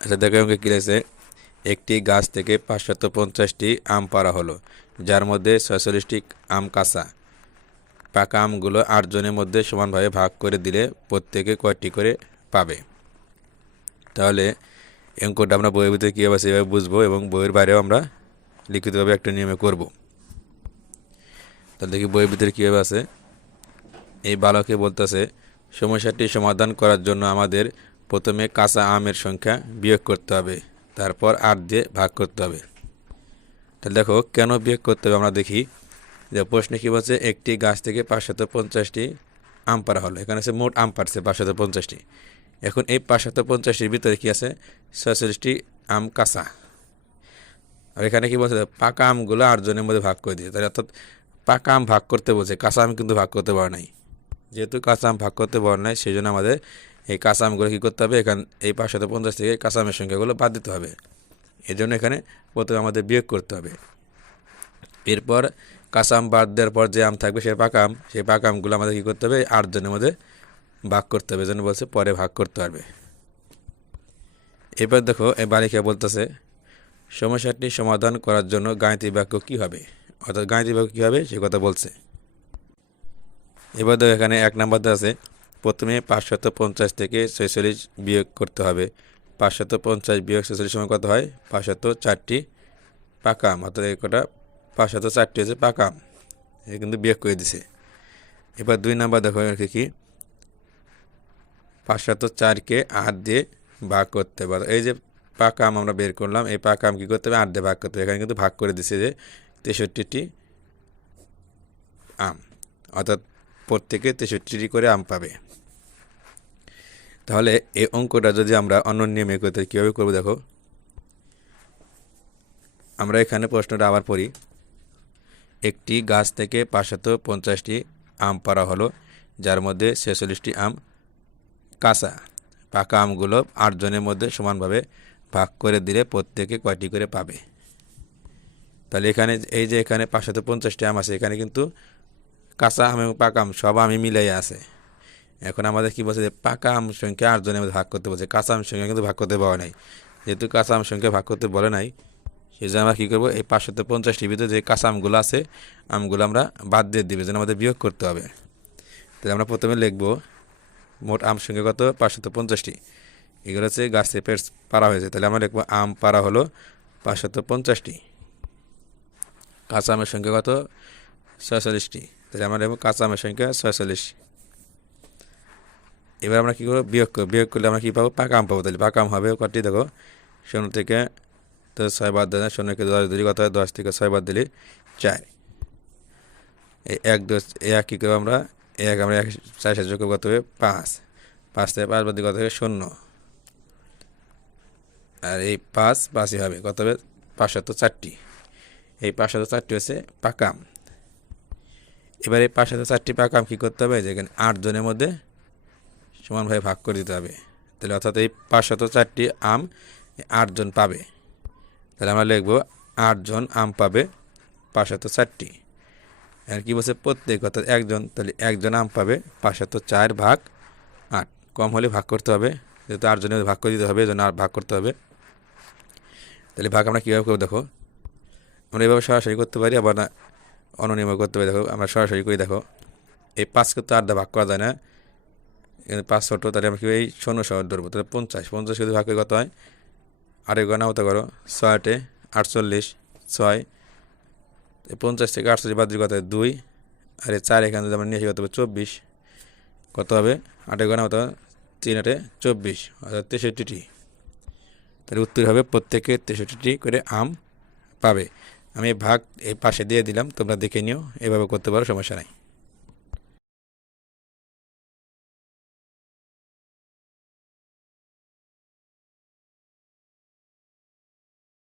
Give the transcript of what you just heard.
আচ্ছা দেখো আমাকে কী লাগছে একটি গাছ থেকে পাঁচশত পঞ্চাশটি আম পাড়া হলো, যার মধ্যে ছয়চল্লিশটি আম কাঁচা। পাকা আমগুলো আটজনের মধ্যে সমানভাবে ভাগ করে দিলে প্রত্যেকে কয়টি করে পাবে? তাহলে অঙ্কটা আমরা বইয়ের ভিতরে কীভাবে সেভাবে বুঝব এবং বইয়ের বাইরেও আমরা লিখিতভাবে একটা নিয়মে করব। তাহলে দেখি বইয়ের ভিতরে কীভাবে আছে। এই বালকে বলতেছে, সমস্যাটি সমাধান করার জন্য আমাদের প্রথমে কাঁচা আমের সংখ্যা বিয়োগ করতে হবে, তারপর আট দিয়ে ভাগ করতে হবে। তাহলে দেখো, কেন বিয়োগ করতে হবে? আমরা দেখি যে প্রশ্নে কী বলছে, একটি গাছ থেকে পাঁচশত পঞ্চাশটি আম পাড়া হলো। এখানে আছে মোট আম পাড়ছে পাঁচশত পঞ্চাশটি। এখন এই পাঁচশত পঞ্চাশটির ভিতরে কী আছে? ছয়চল্লিশটি আম কাঁচা। আর এখানে কি বলছে, পাকা আমগুলো আটজনের মধ্যে ভাগ করে দিয়ে তাহলে অর্থাৎ পাকা আম ভাগ করতে বলছে, কাঁচা আম কিন্তু ভাগ করতে পারে নাই। যেহেতু কাঁচা আম ভাগ করতে পারে নাই সেই জন্য আমাদের এই কাঁচা আমগুলো কী করতে হবে? এখান এই পাঁচশত পঞ্চাশ থেকে কাঁচা আমের সংখ্যাগুলো বাদ দিতে হবে। এই জন্য এখানে প্রথমে আমাদের বিয়োগ করতে হবে। এরপর কাঁচা আম বাদ দেওয়ার পর যে আম থাকবে সেই পাকাম সেই পাকামগুলো আমাদের কী করতে হবে? আটজনের মধ্যে ভাগ করতে হবে জন্য বলছে পরে ভাগ করতে পারবে। এবার দেখো এই বালিকা বলতেছে, সমস্যাটি সমাধান করার জন্য গাণিতিক বাক্য কী হবে? অর্থাৎ গাণিতিক বাক্য কী হবে? সে কথা বলছে। এবার দেখো এখানে এক নাম্বার আছে প্রথমে পাঁচশত পঞ্চাশ থেকে ছয়চল্লিশ বিয়োগ করতে হবে। পাঁচশত পঞ্চাশ বিয়োগ ছয়চল্লিশ সময় কত হয়? পাঁচশত চারটি পাকাম, অর্থাৎ এই কটা পাঁচশত চারটি হচ্ছে পাকাম। এ কিন্তু বিয়োগ করে দিছে। এবার দুই নাম্বার দেখো এখানে কি পাঁচশত চারকে আট দিয়ে ভাগ করতে পারো এই যে পাকাম আমরা বের করলাম, এই পাকাম কী করতে হবে? আট দিয়ে ভাগ করতে হবে। এখানে কিন্তু ভাগ করে দিছে যে তেষট্টিটি আম, অর্থাৎ প্রত্যেকে তেষট্টিটি করে আম পাবে। তাহলে এই অঙ্কটা যদি আমরা অন্য নিয়মে করতে কীভাবে করব দেখো। আমরা এখানে প্রশ্নটা আবার পড়ি। একটি গাছ থেকে পাঁচশত পঞ্চাশটি আম পাড়া হলো, যার মধ্যে ছেচল্লিশটি আম কাঁচা। পাকা আমগুলো আটজনের মধ্যে সমানভাবে ভাগ করে দিলে প্রত্যেকে কয়টি করে পাবে? তাহলে এখানে এই যে এখানে পাঁচশত পঞ্চাশটি আম আছে, এখানে কিন্তু কাঁচা আম এবং পাকা আম, সব আমি মিলাই আছে। এখন আমাদের কি বলছে যে, পাকা আম সংখ্যা আটজনের মধ্যে ভাগ করতে বলছে। কাঁচা আম সংখ্যা কিন্তু ভাগ করতে বলে নাই। যেহেতু কাঁচা আম সংখ্যা ভাগ করতে বলে নাই সেই জন্য আমরা কী করব? এই পাঁচশত পঞ্চাশটির ভিতরে যে কাঁচা আমগুলো আছে, আমগুলো আমরা বাদ দিয়ে দিবে, যেন আমাদের বিয়োগ করতে হবে। তাহলে আমরা প্রথমে লিখব, মোট আম সংখ্যা কত? পাঁচশত পঞ্চাশটি। এগুলো হচ্ছে গাছে পেট পাড়া হয়েছে। তাহলে আমরা লিখব, আম পাড়া হলো পাঁচশত পঞ্চাশটি। কাঁচা আমের সংখ্যা কত? ছয়চল্লিশটি। তাহলে আমরা কাঁচা আমের সংখ্যা ছয়চল্লিশ। এবার আমরা কী করব? বিয়োগ করব। বিয়োগ করলে আমরা কী পাবো? পাকা আম পাবো তাহলে। পাকা আম হবে কটি? দেখো, শূন্য থেকে তো ছয় বাদ দেয় শূন্যকে দশ। দিলি হয়? দশ থেকে ছয় বাদ দিলি চার। এই এক, দশ এক কী করব আমরা? এক আমরা এক, চার সাথে করব কত হবে? পাঁচ। পাঁচ থেকে পাঁচ বাদ দিয়ে কত হবে? শূন্য। আর এই পাঁচ পাঁচই হবে। কত হবে? পাঁচশত চারটি। এই পাঁচশত চারটি হচ্ছে পাকাম। এবার এই পাঁচশত চারটি পাকাম কী করতে হবে? যেখানে আটজনের মধ্যে সমানভাবে ভাগ করে দিতে হবে। তাহলে অর্থাৎ এই পাঁচশত চারটি আম আটজন পাবে। তাহলে আমরা লিখব আটজন আম পাবে পাঁচশত চারটি। আর কি বলছে? প্রত্যেক অর্থাৎ একজন, তাহলে একজন আম পাবে পাঁচশত চার ভাগ আট। কম হলে ভাগ করতে হবে। যেহেতু আটজনের ভাগ করে দিতে হবে, এজন্য আর ভাগ করতে হবে। তাহলে ভাগ আমরা কীভাবে করব? দেখো, আমরা এভাবে সরাসরি করতে পারি, আবার না অননিয়ম করতে পারি, দেখো, আমরা সরাসরি করি, দেখো। এই পাঁচকে তো আটটা ভাগ করা যায় না। পাঁচ ছোট তাহলে আমরা কি এই শূন্য শহর ধরবো? তাহলে পঞ্চাশ পঞ্চাশ যদি ভাগ করে কত হয়? আরেক গণা হতে করো। ছয় আটে আটচল্লিশ, ছয়। পঞ্চাশ থেকে আটচল্লিশ বাদ কত হয়? দুই। আর এই চার এখানে যদি আমরা নিয়ে আসি, কত হবে? চব্বিশ। কত হবে? আটের গণা হতো তিন আটে চব্বিশ, অর্থাৎ তেষট্টিটি। তাহলে উত্তর হবে, প্রত্যেকে তেষট্টিটি করে আম পাবে। আমি ভাগ এই পাশে দিয়ে দিলাম তোমরা দেখে নিও এভাবে করতে পারো সমস্যা নাই।